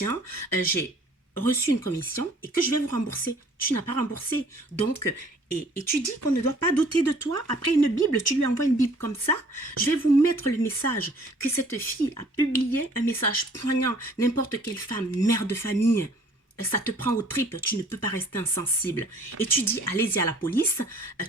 tiens, j'ai reçu une commission et que je vais vous rembourser. Tu n'as pas remboursé. Donc, et tu dis qu'on ne doit pas douter de toi. Après une Bible, tu lui envoies une Bible comme ça. Je vais vous mettre le message que cette fille a publié, un message poignant. N'importe quelle femme, mère de famille, ça te prend aux tripes, tu ne peux pas rester insensible. Et tu dis, allez-y à la police.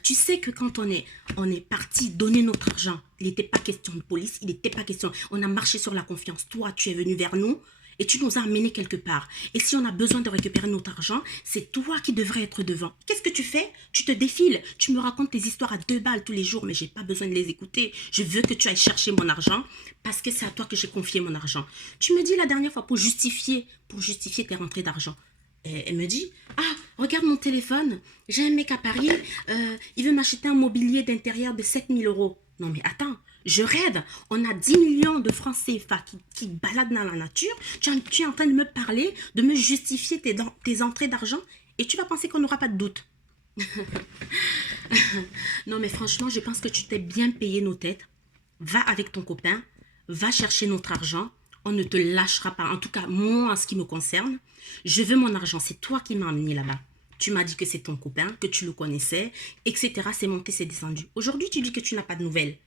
Tu sais que quand on est parti donner notre argent, il n'était pas question de police, il n'était pas question. On a marché sur la confiance. Toi, tu es venu vers nous et tu nous as amenés quelque part. Et si on a besoin de récupérer notre argent, c'est toi qui devrais être devant. Qu'est-ce que tu fais? Tu te défiles. Tu me racontes tes histoires à 2 balles tous les jours, mais j'ai pas besoin de les écouter. Je veux que tu ailles chercher mon argent parce que c'est à toi que j'ai confié mon argent. Tu me dis la dernière fois pour justifier tes rentrées d'argent. Elle me dit, ah, regarde mon téléphone, j'ai un mec à Paris, il veut m'acheter un mobilier d'intérieur de 7 000 euros. Non mais attends, je rêve, on a 10 millions de francs CFA qui baladent dans la nature, tu es en train de me parler, de me justifier tes entrées d'argent et tu vas penser qu'on n'aura pas de doute. Non mais franchement, je pense que tu t'es bien payé nos têtes. Va avec ton copain, va chercher notre argent. On ne te lâchera pas. En tout cas, moi, en ce qui me concerne, je veux mon argent. C'est toi qui m'as amené là-bas. Tu m'as dit que c'est ton copain, que tu le connaissais, etc. C'est monté, c'est descendu. Aujourd'hui, tu dis que tu n'as pas de nouvelles.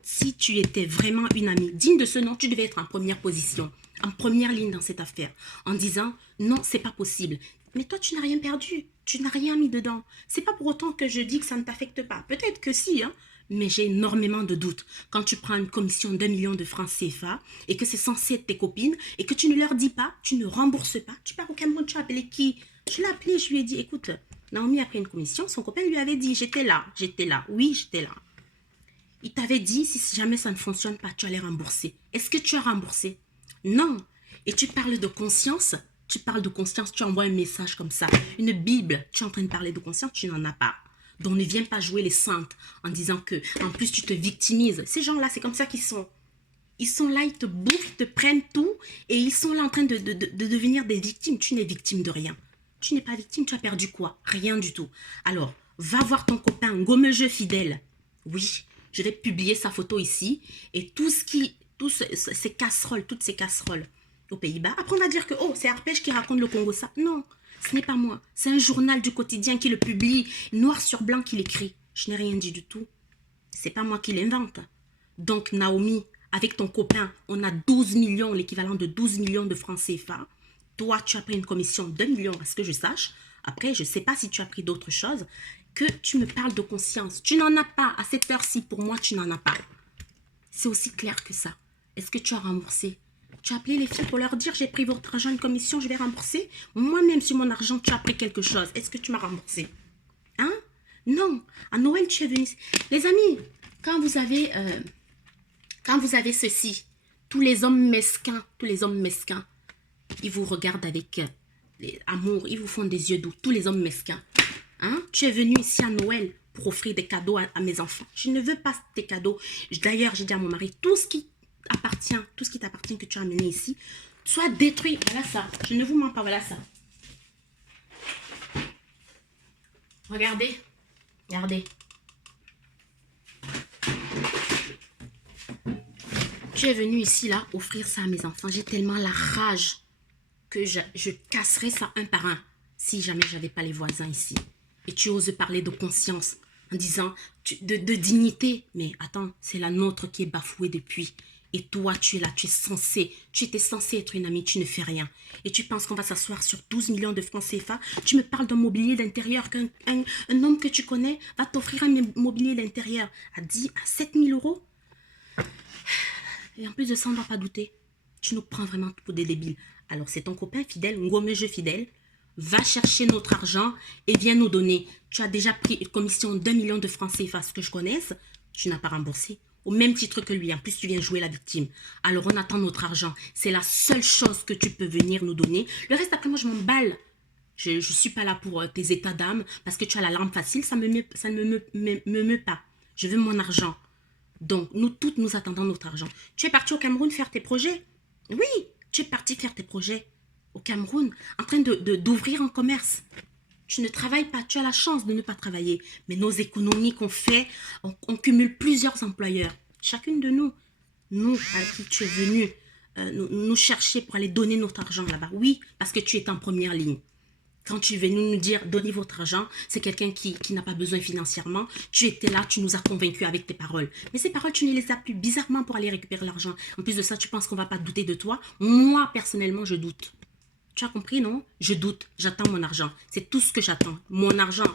Si tu étais vraiment une amie digne de ce nom, tu devais être en première position, en première ligne dans cette affaire, en disant non, c'est pas possible. Mais toi, tu n'as rien perdu, tu n'as rien mis dedans. C'est pas pour autant que je dis que ça ne t'affecte pas. Peut-être que si, hein. Mais j'ai énormément de doutes. Quand tu prends une commission d'1 million de francs CFA et que c'est censé être tes copines et que tu ne leur dis pas, tu ne rembourses pas, tu pars au Cameroun, tu as appelé qui? Je l'ai appelé, je lui ai dit, écoute, Naomi a pris une commission, son copain lui avait dit, j'étais là, oui, j'étais là. Il t'avait dit, si jamais ça ne fonctionne pas, tu allais rembourser. Est-ce que tu as remboursé? Non. Et tu parles de conscience, tu envoies un message comme ça. Une Bible, tu es en train de parler de conscience, tu n'en as pas. Donc ne viens pas jouer les saintes en disant que, en plus, tu te victimises. Ces gens-là, c'est comme ça qu'ils sont. Ils sont là, ils te bouffent, ils te prennent tout et ils sont là en train de devenir des victimes. Tu n'es victime de rien. Tu n'es pas victime, tu as perdu quoi? Rien du tout. Alors, va voir ton copain, gommeux fidèle. Oui, je vais publier sa photo ici et toutes ces casseroles aux Pays-Bas. Après, on va dire que, oh, c'est Arpège qui raconte le Congo ça. Non, ce n'est pas moi. C'est un journal du quotidien qui le publie, noir sur blanc qui l'écrit. Je n'ai rien dit du tout. C'est pas moi qui l'invente. Donc, Naomi, avec ton copain, on a 12 millions, l'équivalent de 12 millions de francs CFA. Toi, tu as pris une commission d'1 million, à ce que je sache. Après, je ne sais pas si tu as pris d'autres choses. Que tu me parles de conscience. Tu n'en as pas. À cette heure-ci, pour moi, tu n'en as pas. C'est aussi clair que ça. Est-ce que tu as remboursé? Tu as appelé les filles pour leur dire, j'ai pris votre argent, une commission, je vais rembourser. Moi-même, sur mon argent, tu as pris quelque chose. Est-ce que tu m'as remboursé? Hein? Non. À Noël, tu es venu. Les amis, quand vous avez ceci, tous les hommes mesquins, ils vous regardent avec amour, ils vous font des yeux doux, tous les hommes mesquins. Hein? Tu es venu ici à Noël pour offrir des cadeaux à mes enfants. Je ne veux pas tes cadeaux. D'ailleurs, j'ai dit à mon mari, tout ce qui t'appartient que tu as amené ici, soit détruit. Voilà ça. Je ne vous mens pas, voilà ça. Regardez. Regardez. Tu es venu ici, là, offrir ça à mes enfants. J'ai tellement la rage que je casserai ça un par un si jamais j'avais pas les voisins ici. Et tu oses parler de conscience en disant de dignité. Mais attends, c'est la nôtre qui est bafouée depuis. Et toi, tu es là, tu étais censé être une amie, tu ne fais rien. Et tu penses qu'on va s'asseoir sur 12 millions de francs CFA? Tu me parles d'un mobilier d'intérieur qu'un homme que tu connais va t'offrir un mobilier d'intérieur à 7 000 euros? Et en plus de ça, on ne doit pas douter. Tu nous prends vraiment pour des débiles. Alors, c'est ton copain fidèle, gommeux fidèle. Va chercher notre argent et viens nous donner. Tu as déjà pris une commission d'1 million de francs CFA, ce que je connaisse. Tu n'as pas remboursé. Au même titre que lui. En plus, tu viens jouer la victime. Alors, on attend notre argent. C'est la seule chose que tu peux venir nous donner. Le reste, après, moi, je m'emballe. Je ne suis pas là pour tes états d'âme parce que tu as la lampe facile. Ça ne me meut pas. Je veux mon argent. Donc, nous toutes, nous attendons notre argent. Tu es parti au Cameroun faire tes projets? Oui, tu es parti faire tes projets au Cameroun, en train d'ouvrir un commerce. Tu ne travailles pas, tu as la chance de ne pas travailler. Mais nos économies qu'on fait, on cumule plusieurs employeurs. Chacune de nous, à qui tu es venu nous chercher pour aller donner notre argent là-bas. Oui, parce que tu es en première ligne. Quand tu es venu nous dire, donnez votre argent, c'est quelqu'un qui n'a pas besoin financièrement. Tu étais là, tu nous as convaincus avec tes paroles. Mais ces paroles, tu ne les as plus bizarrement pour aller récupérer l'argent. En plus de ça, tu penses qu'on ne va pas douter de toi. Moi, personnellement, je doute. Tu as compris, non? Je doute. J'attends mon argent. C'est tout ce que j'attends. Mon argent.